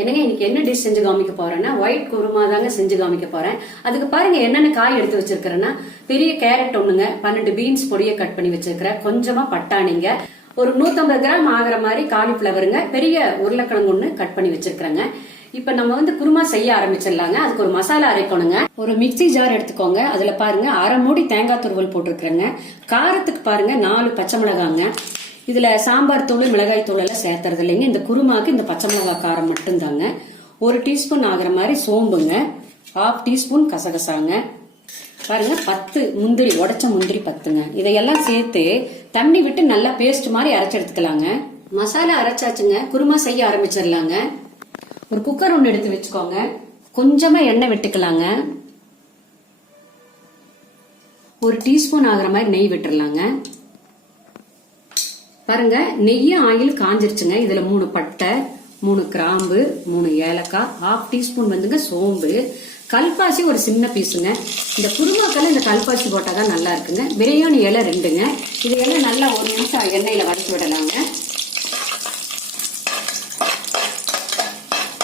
என்னங்க இன்னைக்கு என்ன டிஷ் செஞ்சு காமிக்க போறேன்னா ஒயிட் குருமா தாங்க செஞ்சு காமிக்க போறேன். அதுக்கு பாருங்க என்னென்ன காய் எடுத்து வச்சிருக்கிறேன்னா பெரிய கேரட் ஒண்ணுங்க, 12 பீன்ஸ் பொடியை கட் பண்ணி வச்சிருக்கிறேன், கொஞ்சமா பட்டாணிங்க, ஒரு 150 கிராம் ஆகிற மாதிரி காலிஃபிளவருங்க, பெரிய உருளைக்கிழங்கு ஒண்ணு கட் பண்ணி வச்சிருக்கிறேங்க. இப்ப நம்ம குருமா செய்ய ஆரம்பிச்சிடலாங்க. அதுக்கு ஒரு மசாலா அரைக்கணுங்க. ஒரு மிக்சி ஜார் எடுத்துக்கோங்க. அதுல பாருங்க 1/2 மூடி தேங்காய் துருவல் போட்டிருக்கிறேங்க. காரத்துக்கு பாருங்க 4 பச்சை மிளகாங்க. இதுல சாம்பார் தூள் மிளகாய் தூள் எல்லாம் சேர்த்துறது இல்லைங்க. இந்த குருமாக்கு இந்த பச்சை மிளகாய் காரம் மட்டும்தாங்க. 1 டீஸ்பூன் ஆகிற மாதிரி சோம்புங்க, 1/2 டீஸ்பூன் கசகசாங்க, பாருங்க 10 முந்திரி, உடைச்ச முந்திரி 10ங்க. இதையெல்லாம் சேர்த்து தண்ணி விட்டு நல்லா பேஸ்ட் மாதிரி அரைச்சு எடுத்துக்கலாங்க. மசாலா அரைச்சாச்சுங்க. குருமா செய்ய ஆரம்பிச்சிடலாங்க. ஒரு குக்கர் ஒன்று எடுத்து வச்சுக்கோங்க. கொஞ்சமா எண்ணெய் விட்டுக்கலாங்க. 1 டீஸ்பூன் ஆகிற மாதிரி நெய் விட்டுறலாங்க. பாருங்க நெய்யும் ஆயில் காஞ்சிருச்சுங்க. இதுல 3 பட்டை, 3 கிராம்பு, 3 ஏலக்காய், 1/2 டீஸ்பூன் சோம்பு, கல்பாசி ஒரு சின்ன பீஸுங்க. இந்த குருமாக்கெல்லாம் இந்த கல்பாசி போட்டாதான் நல்லா இருக்குங்க. பிரியாணி இலை 2ங்க. இதையெல்லாம் நல்லா 1 நிமிஷம் எண்ணெயில வதக்கி விடலாங்க.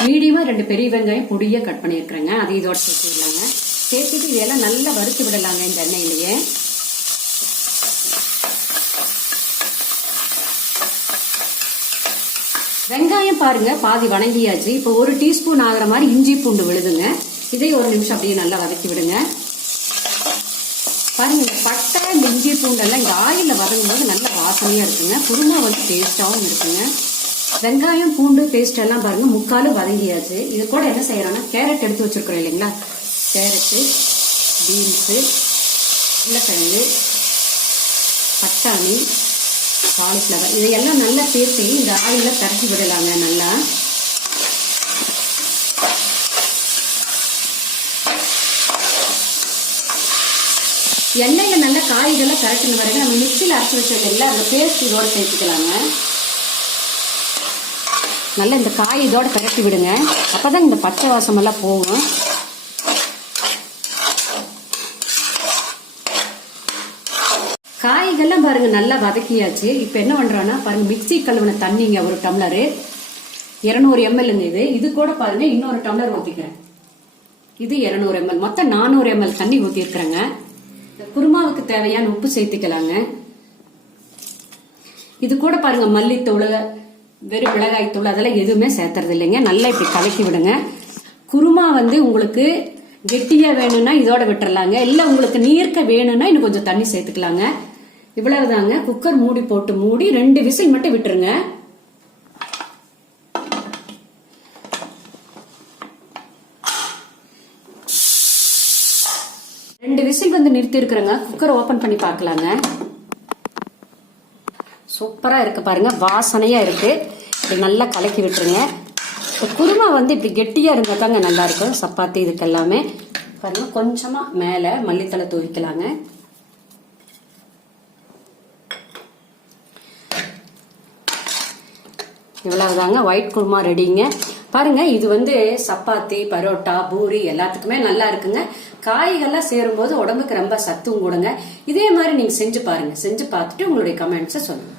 மீடியமா 2 பெரிய வெங்காயம் பொடியா கட் பண்ணிருக்கிறேங்க. அதை இதோட சேர்த்துடலாங்க. சேர்த்துட்டு இதெல்லாம் நல்லா வறுத்து விடலாங்க இந்த எண்ணெயிலேயே. வெங்காயம் பாருங்க பாதி வணங்கியாச்சு. இப்போ 1 டீஸ்பூன் ஆகிற மாதிரி இஞ்சி பூண்டு விழுதுங்க. இதை 1 நிமிஷம் அப்படியே நல்லா வதக்கி விடுங்க. பாருங்க இந்த பட்டை, இந்த இஞ்சி பூண்டு எல்லாம் இந்த ஆயில வதங்கும் போது நல்ல வாசனையா இருக்குங்க. குருமா டேஸ்டாவும் இருக்குங்க. வெங்காயம் பூண்டு பேஸ்ட் எல்லாம் பாருங்க முக்காலும் வதங்கியாச்சு. இது கூட என்ன செய்யறோம்னா கேரட் எடுத்து வச்சிருக்கிறோம் இல்லைங்களா, கேரட்டு, பீன்ஸு, உருளைக்கிழங்கு, பட்டாணி, காலிஃபிளவர் இதையெல்லாம் நல்லா சேர்த்து இந்த ஆயில கரைச்சி விடலாங்க. நல்லா எண்ணெயில நல்லா காய்கள்லாம் கரைச்சின வரைக்கும் நம்ம மிக்சியில் அரைச்சி வச்சது இல்லை அந்த பேஸ்ட் இதோட சேர்த்துக்கலாங்க. நல்லா இந்த காய் இதோட கரைச்சி விடுங்க. அப்பதான் இந்த பச்சை வாசம் எல்லாம் போகும். காய்கள்லாம் பாருங்க நல்லா வதக்கியாச்சு. இப்ப என்ன பண்றோம்னா பாருங்க மிக்சி கழுவின தண்ணிங்க 1 டம்ளரு, 200 mlங்க. இது கூட பாருங்க இன்னொரு டம்ளர் ஊத்திக்கிறேன். இது 200 ml, மொத்தம் 400 ml தண்ணி ஊத்தி இருக்கிறேங்க. குருமாவுக்கு தேவையான உப்பு சேர்த்துக்கலாங்க. இது கூட பாருங்க மல்லித்தூள், வெறும் மிளகாய் தூள் அதெல்லாம் எதுவுமே சேர்த்துறது இல்லைங்க. நல்லா இப்படி கலக்கி விடுங்க. குருமா உங்களுக்கு கெட்டியா வேணும்னா இதோட விட்டுறலாங்க. இல்ல உங்களுக்கு நீர்க்க வேணும்னா இன்னும் கொஞ்சம் தண்ணி சேர்த்துக்கலாங்க. இவ்வளவுதாங்க. குக்கர் மூடி போட்டு மூடி 2 விசில் மட்டும் விட்டுருங்க. ரெண்டு விசில் நிறுத்தி இருக்கிறேங்க. குக்கர் ஓபன் பண்ணி பார்க்கலாங்க. சூப்பரா இருக்கு பாருங்க, வாசனையா இருக்கு. நல்லா கலக்கி விட்டுருங்க. குருமா இப்படி கெட்டியா இருந்தா தாங்க நல்லா இருக்கும் சப்பாத்தி இதுக்கு எல்லாமே. பாருங்க கொஞ்சமா மேல மல்லித்தலை தூவிக்கலாங்க. இவ்வளவுதாங்க ஒயிட் குருமா ரெடிங்க. பாருங்க இது சப்பாத்தி, பரோட்டா, பூரி எல்லாத்துக்குமே நல்லா இருக்குங்க. காய்கள்லாம் சேரும் போது உடம்புக்கு ரொம்ப சத்தும் கூடங்க. இதே மாதிரி நீங்க செஞ்சு பாருங்க. செஞ்சு பார்த்துட்டு உங்களுடைய கமெண்ட்ஸை சொல்லுங்க.